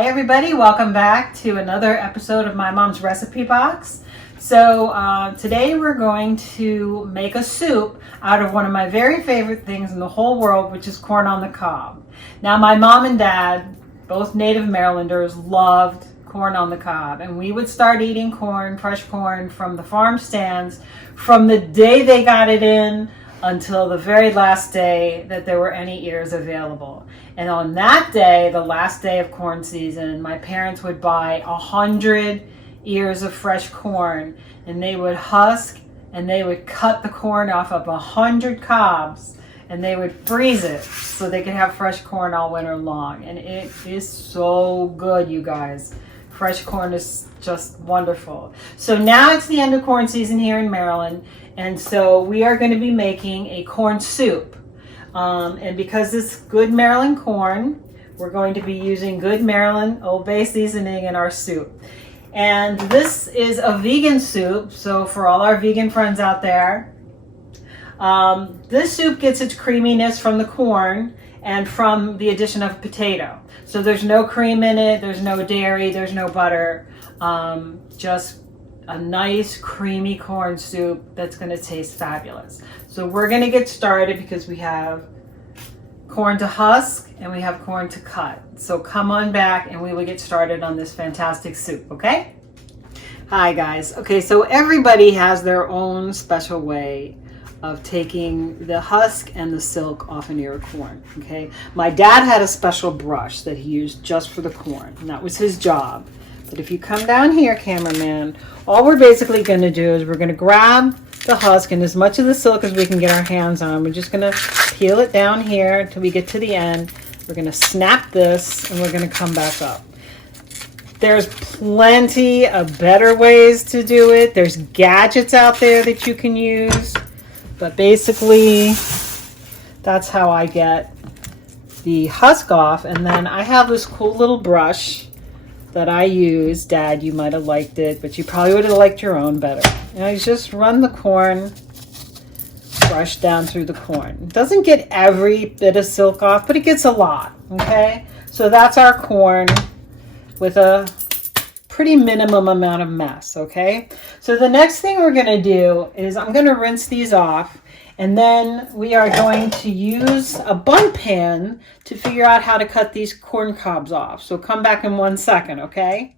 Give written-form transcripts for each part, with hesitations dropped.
Hi everybody, welcome back to another episode of my mom's recipe box. So today we're going to make a soup out of one of my very favorite things in the whole world, which is corn on the cob. Now my mom and dad, both native Marylanders, loved corn on the cob, and we would start eating corn, fresh corn from the farm stands from the day they got it in until the very last day that there were any ears available. And on that day, the last day of corn season, my parents would buy 100 ears of fresh corn, and they would husk and they would cut the corn off of 100 cobs, and they would freeze it so they could have fresh corn all winter long. And it is so good, you guys. Fresh corn is just wonderful. So now it's the end of corn season here in Maryland, and so we are going to be making a corn soup. And because this is good Maryland corn, we're going to be using good Maryland Old Bay seasoning in our soup. And this is a vegan soup, so for all our vegan friends out there, this soup gets its creaminess from the corn and from the addition of potato. So there's no cream in it, there's no dairy, there's no butter, just a nice creamy corn soup that's going to taste fabulous. So we're going to get started because we have corn to husk and we have corn to cut. So come on back and we will get started on this fantastic soup, okay? Hi guys. Okay, so everybody has their own special way of taking the husk and the silk off an ear of corn, okay? My dad had a special brush that he used just for the corn, and that was his job. But if you come down here, cameraman, all we're basically going to do is we're going to grab the husk and as much of the silk as we can get our hands on. We're just going to peel it down here until we get to the end. We're going to snap this and we're going to come back up. There's plenty of better ways to do it. There's gadgets out there that you can use. But basically, that's how I get the husk off. And then I have this cool little brush that I use. Dad, you might have liked it, but you probably would have liked your own better. And I just run the corn brush down through the corn. It doesn't get every bit of silk off, but it gets a lot, okay? So that's our corn with a pretty minimum amount of mess, okay? So the next thing we're gonna do is I'm gonna rinse these off, and then we are going to use a bun pan to figure out how to cut these corn cobs off. So come back in 1 second, okay?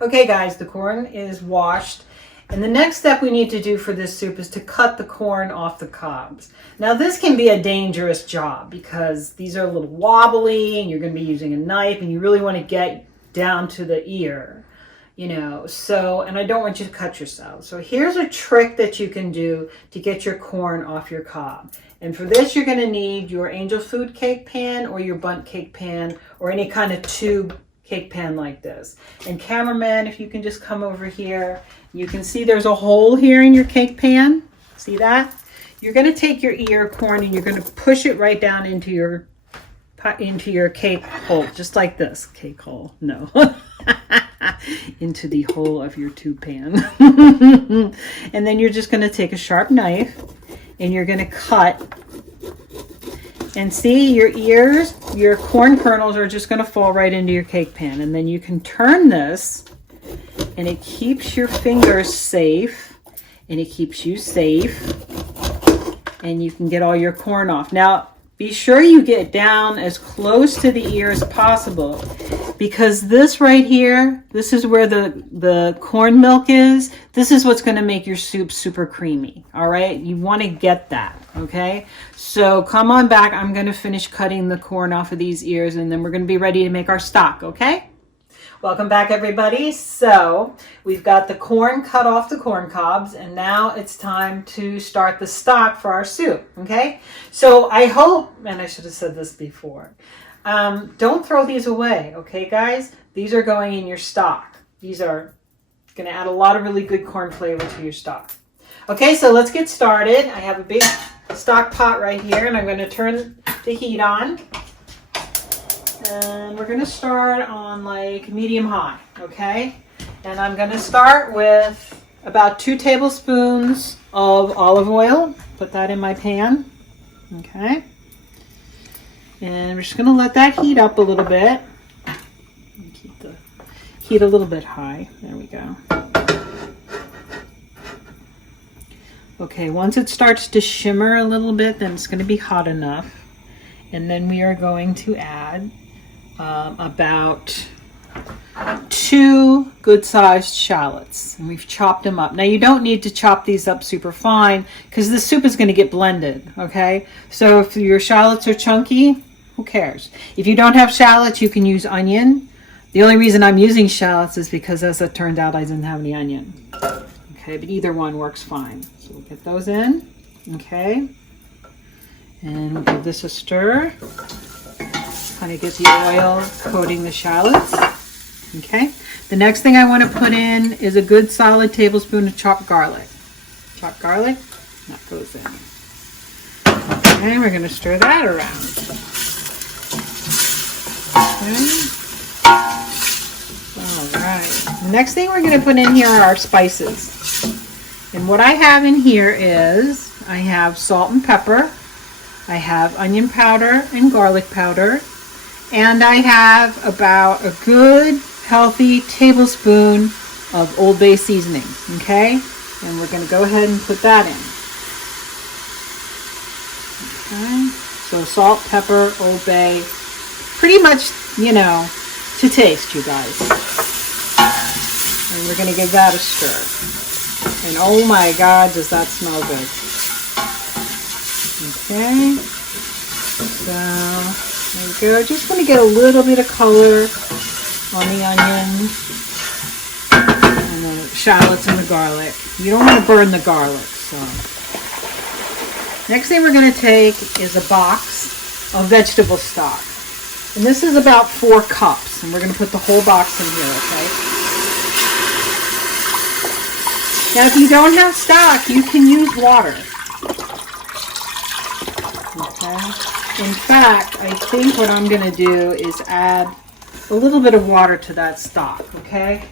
Okay guys, the corn is washed. And the next step we need to do for this soup is to cut the corn off the cobs. Now this can be a dangerous job because these are a little wobbly and you're going to be using a knife and you really want to get down to the ear, you know. So, and I don't want you to cut yourself. So here's a trick that you can do to get your corn off your cob. And for this you're going to need your angel food cake pan or your bundt cake pan or any kind of tube cake pan like this. And cameraman, if you can just come over here, you can see there's a hole here in your cake pan. See that? You're going to take your ear of corn and you're going to push it right down into your cake hole, just like this. Cake hole, no. Into the hole of your tube pan. And then you're just going to take a sharp knife and you're going to cut. And see, your ears, your corn kernels are just going to fall right into your cake pan. And then you can turn this and it keeps your fingers safe and it keeps you safe and you can get all your corn off. Now, be sure you get down as close to the ear as possible because this right here, this is where the corn milk is. This is what's going to make your soup super creamy. All right, you want to get that. Okay, so come on back. I'm going to finish cutting the corn off of these ears and then we're going to be ready to make our stock. Okay, welcome back everybody. So we've got the corn cut off the corn cobs and now it's time to start the stock for our soup. Okay, so I hope, and I should have said this before, don't throw these away. Okay guys, these are going in your stock. These are going to add a lot of really good corn flavor to your stock. Okay, so let's get started. I have a big stock pot right here and I'm going to turn the heat on. And we're going to start on like medium high, okay? And I'm going to start with about 2 tablespoons of olive oil. Put that in my pan, okay? And we're just going to let that heat up a little bit. Keep the heat a little bit high. There we go. Okay, once it starts to shimmer a little bit, then it's going to be hot enough. And then we are going to add about 2 good-sized shallots. And we've chopped them up. Now, you don't need to chop these up super fine because the soup is going to get blended, okay? So if your shallots are chunky, who cares? If you don't have shallots, you can use onion. The only reason I'm using shallots is because, as it turned out, I didn't have any onion. Okay, but either one works fine. So we'll get those in, okay? And we'll give this a stir. Kind of get the oil coating the shallots, okay? The next thing I want to put in is a good solid tablespoon of chopped garlic. Chopped garlic, that goes in. Okay, we're going to stir that around. Okay. All right. The next thing we're going to put in here are our spices. And what I have in here is, I have salt and pepper, I have onion powder and garlic powder, and I have about a good, healthy tablespoon of Old Bay seasoning, okay? And we're going to go ahead and put that in. Okay, so salt, pepper, Old Bay, pretty much, you know, to taste, you guys. And we're going to give that a stir. And oh my God, does that smell good. Okay, so there we go. Just want to get a little bit of color on the onion and the shallots and the garlic. You don't want to burn the garlic. So next thing we're going to take is a box of vegetable stock. And this is about 4 cups. And we're going to put the whole box in here, okay? Now, if you don't have stock, you can use water. Okay. In fact, I think what I'm going to do is add a little bit of water to that stock, okay?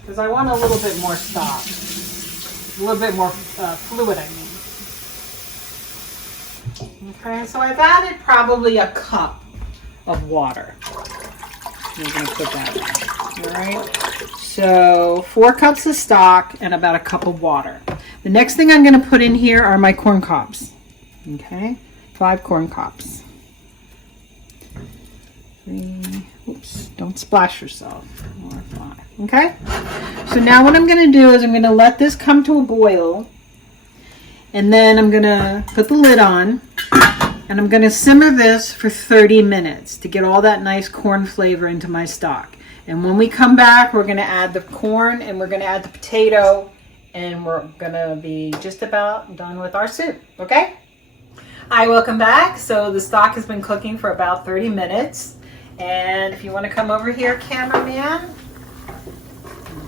Because I want a little bit more stock. A little bit more fluid, I mean. Okay, so I've added probably a cup of water. I'm going to put that in. All right? So 4 cups of stock and about a cup of water. The next thing I'm going to put in here are my corn cobs. Okay, 5 corn cobs. 3, oops, don't splash yourself. 4, 5. Okay, so now what I'm going to do is I'm going to let this come to a boil. And then I'm going to put the lid on. And I'm going to simmer this for 30 minutes to get all that nice corn flavor into my stock. And when we come back, we're going to add the corn and we're going to add the potato. And we're going to be just about done with our soup. Okay? Hi, welcome back. So the stock has been cooking for about 30 minutes. And if you want to come over here, cameraman,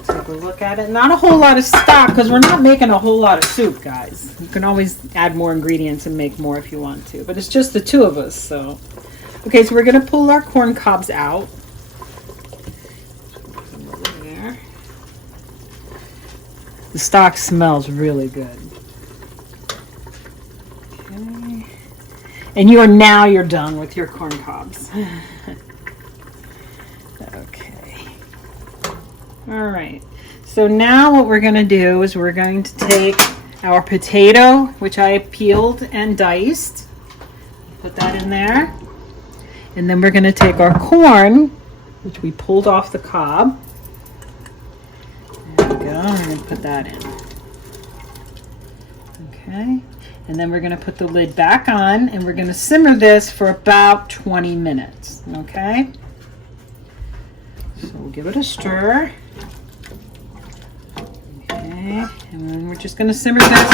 take a look at it. Not a whole lot of stock because we're not making a whole lot of soup, guys. You can always add more ingredients and make more if you want to. But it's just the 2 of us, so. Okay, so we're going to pull our corn cobs out. There. The stock smells really good. Okay. And you're done with your corn cobs. Okay. All right. So now what we're going to do is we're going to take our potato, which I peeled and diced. Put that in there. And then we're going to take our corn, which we pulled off the cob. There we go. We're going to put that in. Okay. And then we're going to put the lid back on and we're going to simmer this for about 20 minutes. Okay. So we'll give it a stir. Okay. And then we're just going to simmer this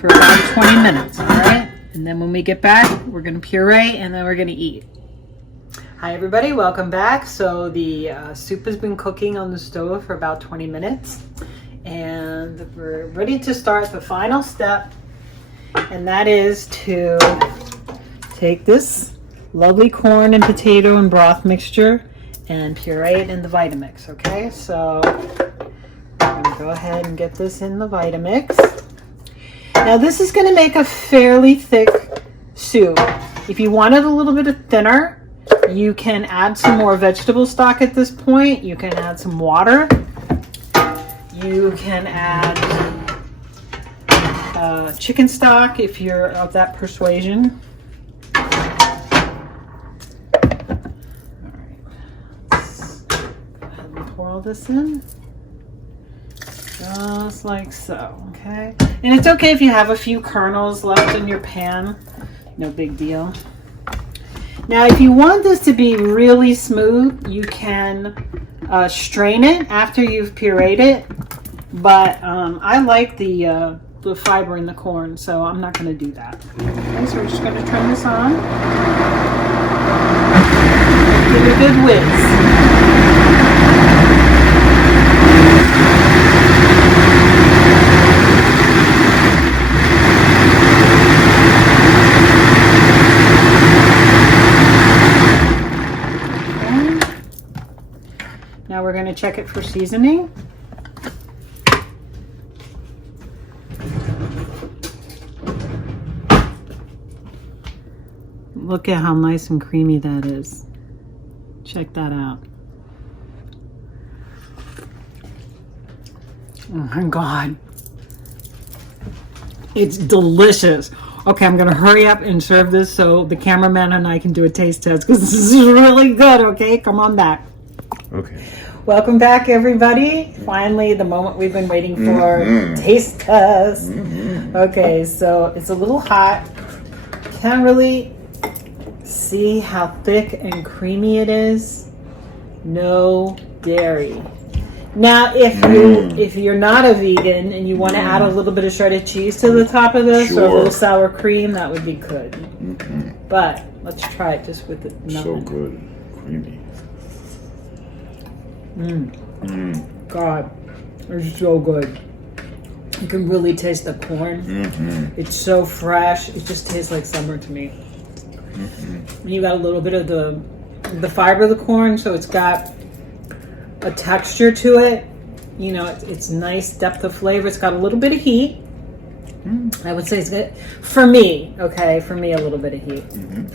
for about 20 minutes. All right. And then when we get back, we're going to puree and then we're going to eat. Hi everybody, welcome back. So the soup has been cooking on the stove for about 20 minutes. And we're ready to start the final step. And that is to take this lovely corn and potato and broth mixture and puree it in the Vitamix, okay? So I'm going to go ahead and get this in the Vitamix. Now this is going to make a fairly thick soup. If you want it a little bit thinner, You can add some more vegetable stock at this point. You can add some water. You can add chicken stock if you're of that persuasion. All right, let's go ahead and pour all this in. Just like so, okay? And it's okay if you have a few kernels left in your pan. No big deal. Now, if you want this to be really smooth, you can strain it after you've pureed it. But I like the fiber in the corn, so I'm not going to do that. Okay, so we're just going to turn this on. Give it a good whiz. Now we're going to check it for seasoning. Look at how nice and creamy that is. Check that out. Oh my God. It's delicious. Okay, I'm going to hurry up and serve this so the cameraman and I can do a taste test because this is really good, okay? Come on back. Okay. Welcome back, everybody. Finally, the moment we've been waiting for. Taste test. Okay, so it's a little hot. Can't really see how thick and creamy it is. No dairy. Now, if you're not a vegan and you want to add a little bit of shredded cheese to the top of this, or a little sour cream, that would be good. But let's try it just with it. So good, creamy. God, it's so good. You can really taste the corn. It's so fresh. It just tastes like summer to me. You got a little bit of the fiber of the corn, so it's got a texture to it. You know, it's nice depth of flavor. It's got a little bit of heat. I would say it's good for me. Okay, for me a little bit of heat.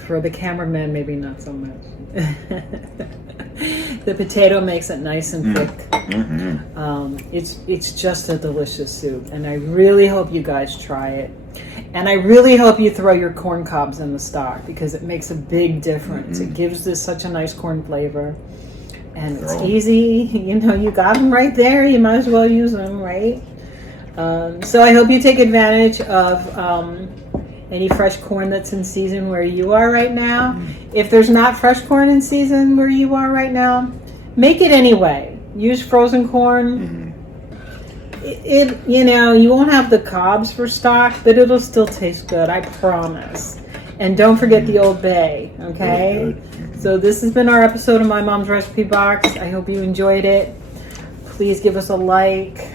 For the cameraman, maybe not so much. The potato makes it nice and thick. It's just a delicious soup, and I really hope you guys try it. And I really hope you throw your corn cobs in the stock because it makes a big difference. It gives this such a nice corn flavor, and it's easy. You know, you got them right there. You might as well use them, right? So I hope you take advantage of any fresh corn that's in season where you are right now. If there's not fresh corn in season where you are right now, make it anyway. Use frozen corn. You know, you won't have the cobs for stock, but it'll still taste good, I promise. And don't forget the Old Bay, okay? So this has been our episode of My Mom's Recipe Box. I hope you enjoyed it. Please give us a like,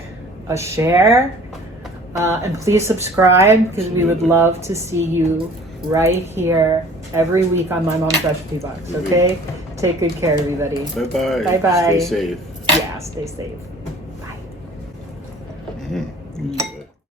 a share, and please subscribe because we would love to see you right here every week on My Mom's Recipe Box, okay? Take good care, everybody. Bye-bye. Bye-bye. Stay safe. Yeah, stay safe.